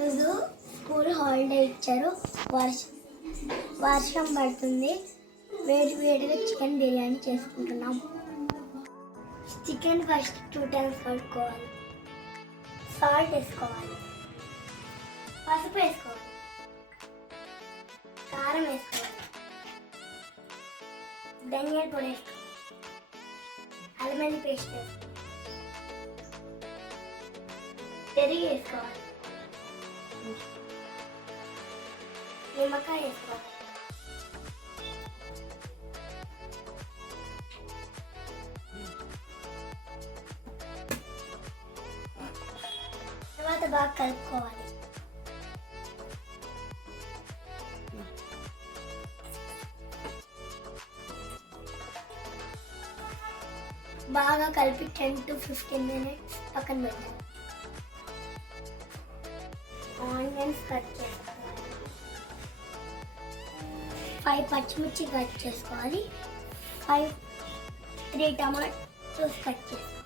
రోజు school holiday ఇచ్చారు. వర్షం పడుతుంది. వేడిగా చికెన్ బిర్యానీ చేసుకుంటున్నాం. చికెన్ ఫస్ట్ 2 times కడుక్కోవాలి. సాల్ట్ వేసుకోవాలి, పసుపు వేసుకోవాలి, కారం వేసుకోవాలి, ధనియాల పొడి వేసుకోవాలి, అల్లం వెల్లుల్లి పేస్ట్ వేసుకోవాలి, పెరుగు వేసుకోవాలి, నిమ్మకాయ వేసుకోవాలి, తర్వాత బాగా కలుపుకోవాలి. బాగా కలిపి 10 to 15 minutes పక్కన పెట్టాలి. ఆనియన్స్ కట్ చేసుకోవాలి, 5 పచ్చిమిర్చి కట్ చేసుకోవాలి, 3 టమాటోస్ కట్ చేసుకోవాలి.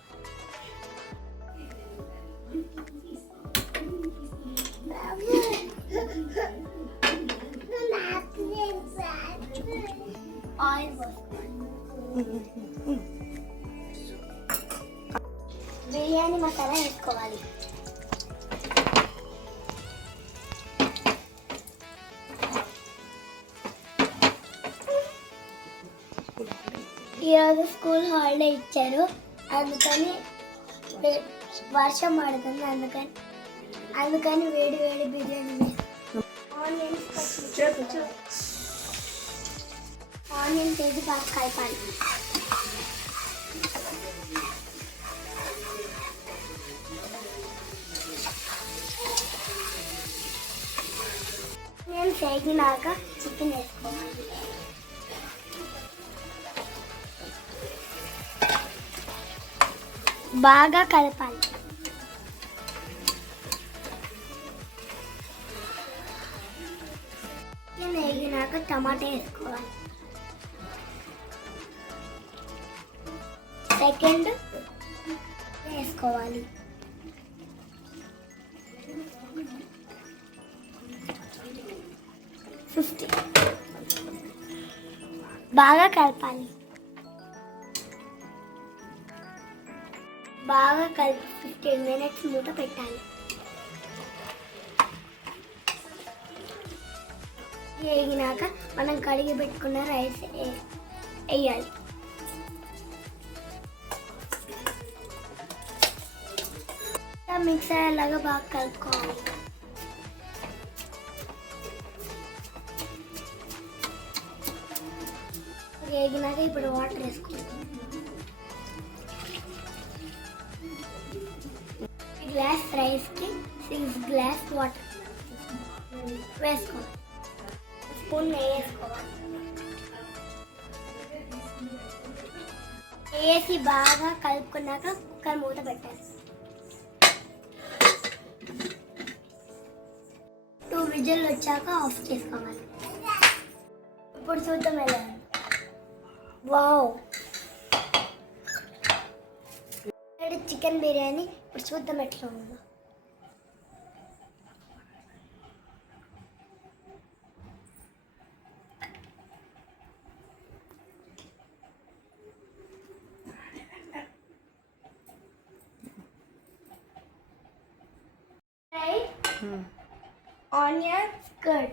ఆయిల్ పోసుకోవాలి. బిర్యానీ మసాలా వేసుకోవాలి. ఈరోజు స్కూల్ హాలిడే ఇచ్చారు, అందుకని వర్షం పడుతుంది. అందుకని వేడి బిర్యానీ. ఆనియన్స్ వేసి బాగా కలపాలి. ఆనియన్స్ వేగినాక చికెన్ వేసుకోవాలి. బాగా కలపాలి. చికెన్ వేగినాక టమాటా వేసుకోవాలి. సెకండ్ వేసుకోవాలి. బాగా కలపాలి. బాగా కలిపి 15 minutes మూత పెట్టాలి. వేగినాక మనం కడిగి పెట్టుకున్న రైస్ వేయాలి. మిక్స్ అయ్యేలాగా బాగా కలుపుకోవాలి. వేగినాక ఇప్పుడు వాటర్ వేసుకోవాలి. గ్లాస్ రైస్కి 6 glass వాటర్ వేసుకోవాలి. స్పూన్ నెయ్యి వేసుకోవాలి. వేసి బాగా కలుపుకున్నాక కుక్కర్ మూత పెట్టాలి. 2 విజిల్ వచ్చాక ఆఫ్ చేసుకోవాలి. ఇప్పుడు చూద్దాం ఎలా. Wow, chicken biryani. ఇప్పుడు చూద్దాం ఎట్లా ఉందో. Onions good.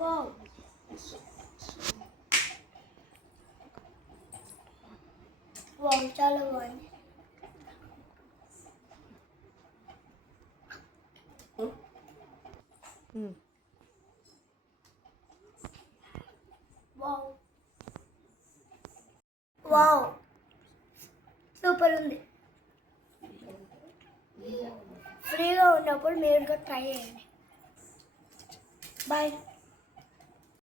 Wow. Wow, చాలా బాగుంది. వావ్ వావ్, సూపర్ ఉంది. ఫ్రీగా ఉన్నప్పుడు మీరు కూడా ట్రై చేయండి. బాయ్.